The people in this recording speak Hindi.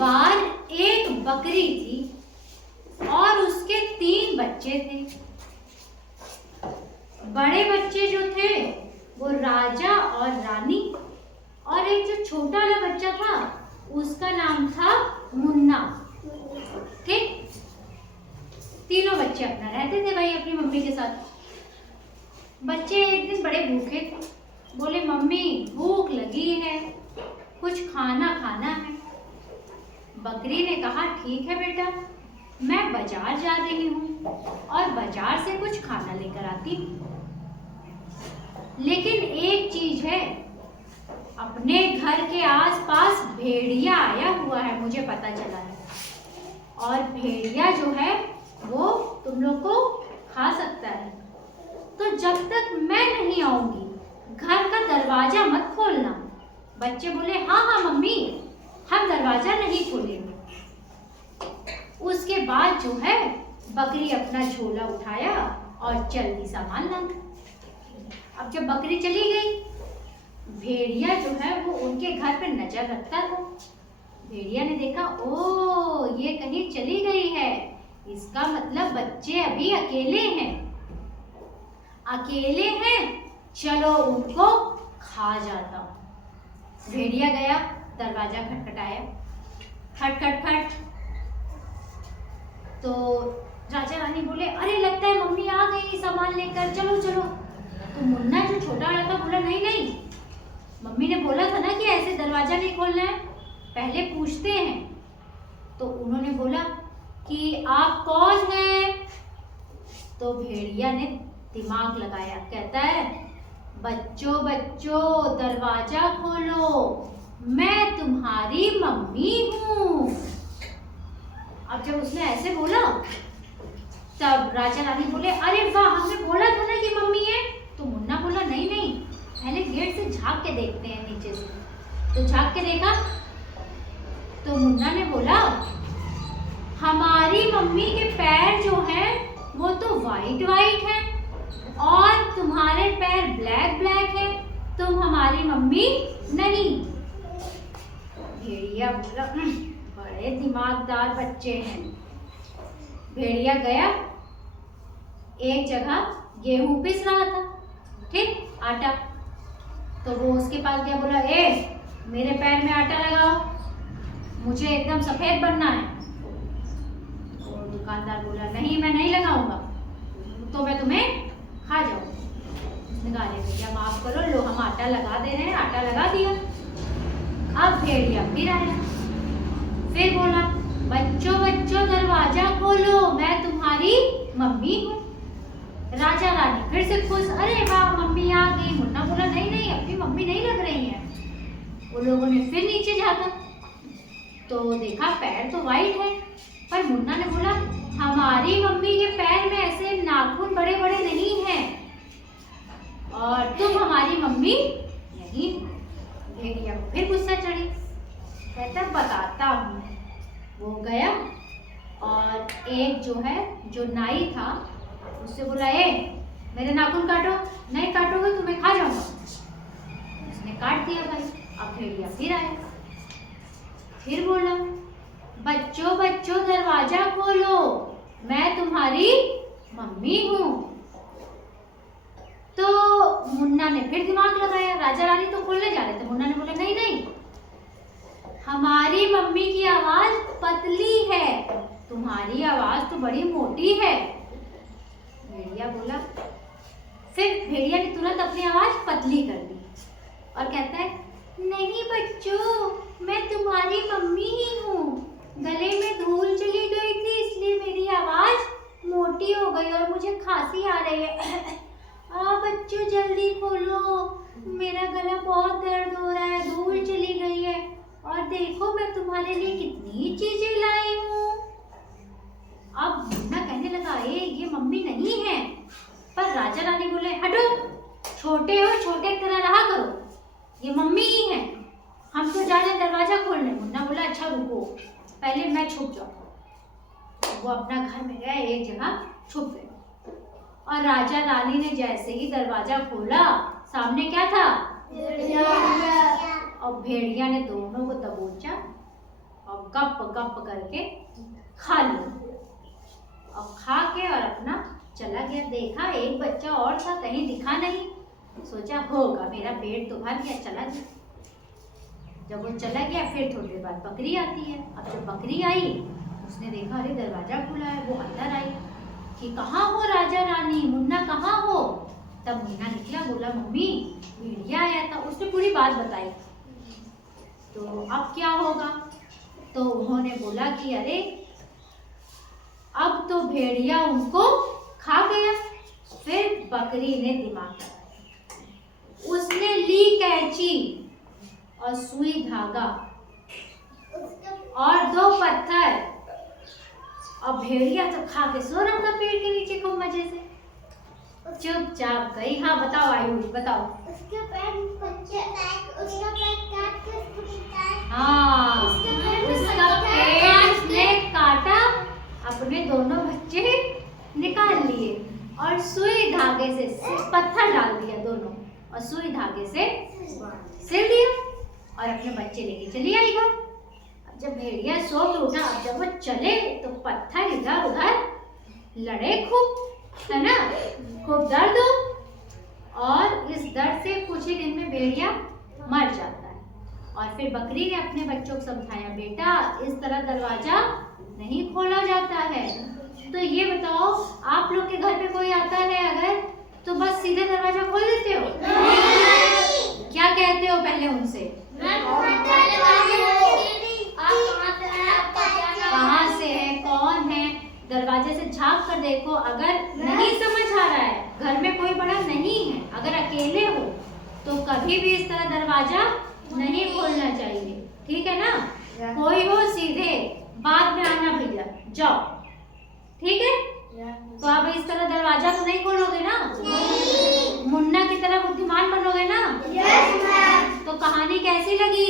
बार एक बकरी थी और उसके 3 बच्चे थे। बड़े बच्चे जो थे वो राजा और रानी, और एक जो छोटा वाला बच्चा था उसका नाम था मुन्ना। ठीक, तीनों बच्चे अपना रहते थे भाई अपनी मम्मी के साथ। बच्चे एक दिन बड़े भूखे थे, बोले मम्मी भूख लगी है, कुछ खाना खाना है। बकरी ने कहा ठीक है बेटा, मैं बाजार जा रही हूँ और बाजार से कुछ खाना लेकर आती हूँ, लेकिन एक चीज है, अपने घर के आसपास भेड़िया आया हुआ है, मुझे पता चला है, और भेड़िया जो है वो तुम लोग को खा सकता है। तो जब तक मैं नहीं आऊंगी घर का दरवाजा मत खोलना। बच्चे बोले हाँ हाँ मम्मी, हम दरवाजा नहीं खोलेंगे। उसके बाद जो है बकरी अपना झोला उठाया और चल दी सामान लाने। अब जब बकरी चली गई, भेड़िया जो है वो उनके घर पे नजर रखता था। भेड़िया ने देखा ओ ये कहीं चली गई है, इसका मतलब बच्चे अभी अकेले हैं, अकेले हैं, चलो उनको खा जाता हूं। भेड़िया गया, दरवाजा खटखटाया, खट खट खट। तो राजा रानी बोले अरे लगता है मम्मी आ गई सामान लेकर, चलो चलो। तो मुन्ना जो छोटा वाला था बोला नहीं नहीं, मम्मी ने बोला था ना कि ऐसे दरवाजा नहीं खोलना है, पहले पूछते हैं। तो उन्होंने बोला कि आप कौन हैं? तो भेड़िया ने दिमाग लगाया, कहता है बच्चों बच्चों दरवाजा खोलो, मैं तुम्हारी मम्मी हूँ। अब जब उसने ऐसे बोला तब राजा रानी बोले अरे वाह, हमने बोला था ना कि मम्मी है। तो मुन्ना बोला नहीं नहीं, पहले गेट से झांक के देखते हैं नीचे से। तो झांक के देखा तो मुन्ना ने बोला हमारी मम्मी के पैर जो हैं वो तो वाइट वाइट हैं और तुम्हारे पैर ब्लैक ब्लैक हैं, तुम हमारी मम्मी नहीं। भेड़िया बोला बड़े दिमागदार बच्चे हैं। भेड़िया गया, एक जगह गेहूं पिस रहा था, ठीक, आटा। तो वो उसके पास गया, बोला ए मेरे पैर में आटा लगाओ, मुझे एकदम सफेद बनना है। और दुकानदार बोला नहीं मैं नहीं लगाऊंगा, तो मैं तुम्हें खा जाऊंगा। उसने कहा अरे भैया माफ करो, लो हम आटा लगा दे रहे हैं। आटा लगा दिया। अब भेड़िया फिर आया, फिर बोला बच्चों बच्चों दरवाजा खोलो, मैं तुम्हारी मम्मी हूँ। राजा रानी फिर से खुश, अरे वाह मम्मी आ गई। मुन्ना बोला नहीं नहीं, अपनी मम्मी नहीं लग रही है। वो लोगों ने फिर नीचे झांका तो देखा पैर तो वाइट है, पर मुन्ना ने बोला हमारी मम्मी के पैर में ऐसे नाखून बड़े बड़े नहीं हैं और तुम हमारी मम्मी नहीं। भेड़िया को फिर गुस्सा चढ़ी, कहता बताता हूँ। वो गया और एक जो है जो नाई था उससे बोला ए मेरे नाखून काटो, नहीं काटोगे तो मैं खा जाऊंगा। उसने काट दिया भाई। अब भेड़िया फिर आया, फिर बोला बच्चों बच्चों दरवाजा खोलो, मैं तुम्हारी मम्मी हूँ। तो मुन्ना ने फिर दिमाग लगाया, राजा रानी तो खोलने जा रहे थे, मुन्ना ने बोला नहीं नहीं, हमारी मम्मी की आवाज पतली है, तुम्हारी आवाज तो बड़ी मोटी है। भेड़िया बोला, फिर भेड़िया ने तुरंत अपनी आवाज पतली कर दी और कहता है नहीं बच्चों, मैं तुम्हारी मम्मी ही हूँ, गले में धूल चली गई थी इसलिए मेरी आवाज मोटी हो गई और मुझे खांसी आ रही है। बच्चों जल्दी खोलो, मेरा गला बहुत दर्द हो रहा है, धूल चली गई है और देखो मैं तुम्हारे लिए कितनी चीजें लाई हूँ। अब मुन्ना कहने लगा ये मम्मी नहीं है, पर राजा रानी बोले हटो, छोटे हो छोटे की तरह रहा करो, ये मम्मी ही है, हम तो जा रहे दरवाजा खोलने। मुन्ना बोला अच्छा रुको, पहले मैं छुप जाऊँ। वो अपना घर में गया, एक जगह छुप गए और राजा रानी ने जैसे ही दरवाजा खोला सामने क्या था? भेड़िया। और भेड़िया ने दोनों को दबोचा और गप गप करके खा लिया और खा के और अपना चला गया। देखा एक बच्चा और था, कहीं दिखा नहीं, सोचा होगा मेरा पेट तो भर गया, चला गया। जब वो चला गया फिर थोड़ी देर बाद बकरी आती है। अब जब बकरी आई उसने देखा अरे दरवाजा खुला है, वो अंदर आई कि कहाँ हो राजा रानी, मुन्ना कहाँ हो। तब मुन्ना निकला, बोला मम्मी भेड़िया आया था, उसने पूरी बात बताई। तो अब क्या होगा, तो उन्होंने बोला कि अरे अब तो भेड़िया उनको खा गया। फिर बकरी ने दिमाग लगाया, उसने ली कैंची और सुई धागा और 2 पत्थर, और भेड़िया तो खा के सो रहा था पेड़ के नीचे खूब मजे से, चुपचाप गई। हाँ बताओ आयुष बताओ। उसका पैर काट के हाँ उसका पेड़ उसने काटा, अपने दोनों बच्चे निकाल लिए और सुई धागे से पत्थर डाल दिया दोनों, और सुई धागे से सिल दिया और अपने बच्चे लेके चली आई घर। अब जब भेड़िया सो के उठा, अब जब वो चले तो पत्थर इधर उधर लड़े खूब, है ना, खूब दर्द हो, और इस दर्द से कुछ ही दिन में भेड़िया मर जाता है। और फिर बकरी ने अपने बच्चों को समझाया, बेटा इस तरह दरवाजा नहीं खोला जाता है। तो ये बताओ आप लोग के घर पे कोई आता है अगर, तो बस सीधे दरवाजा खोल देते हो? क्या कहते हो पहले उनसे? कहाँ से है, कौन है, दरवाजे से झांक कर देखो। अगर नहीं समझ आ रहा है, घर में कोई बड़ा नहीं है, अगर अकेले हो तो कभी भी इस तरह दरवाजा नहीं खोलना चाहिए, ठीक है ना। कोई हो सीधे बाद में आना भैया, जाओ, ठीक है। तो आप इस तरह दरवाजा तो नहीं खोलोगे ना, मुन्ना की तरह बुद्धिमान बनोगे ना। तो कहानी कैसी लगी?